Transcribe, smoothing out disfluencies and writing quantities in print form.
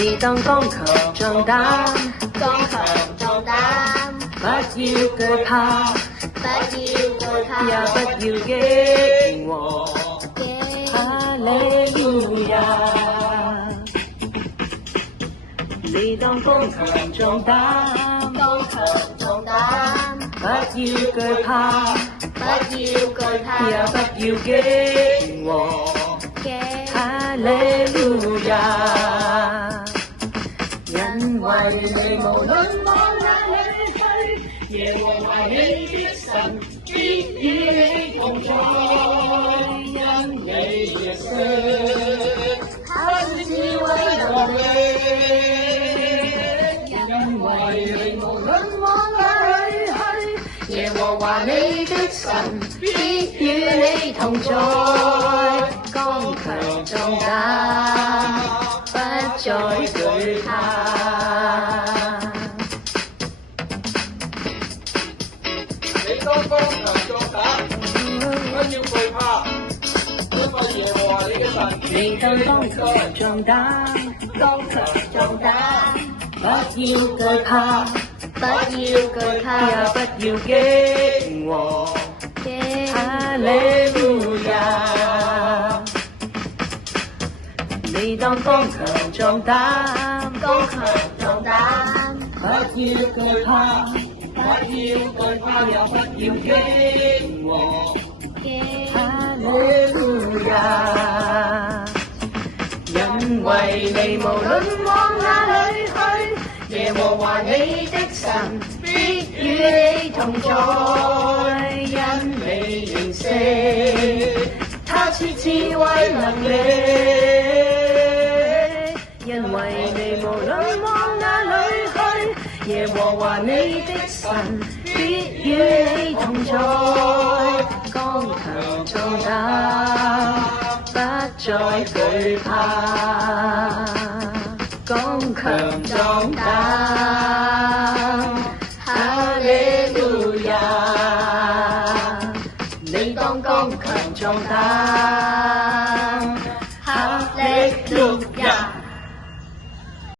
你當剛強壯膽，剛強壯膽，不要懼怕，不要懼怕，也不要驚惶。哈利路亞！你當剛強壯膽，剛強壯膽，不要懼怕，不要懼怕，也不要驚惶。哈利路亞！因為你無論往哪裏去，耶和華你的神必與你同在，因你認識他是智慧能力。因為你無論往哪裏去，耶和華你的神必與你同在，剛強壯膽，不再懼怕。你當剛強壯膽，不要懼怕，因為耶和華你嘅神。你當剛強壯膽，剛強壯膽，不要懼怕，不要懼怕，也不要驚惶。哈利路亞！你當剛強壯膽，剛強壯膽，不要懼怕，不要懼怕，也不要驚惶。哈利路亞！因為你無論往哪裏去，耶和華你的神必與你同在，因你認識他賜智慧能力。因為你無論往哪裏去，耶和華你的神必與你同在，剛強壯膽，不再懼怕，剛強壯膽，哈利路亞！你當剛強壯膽。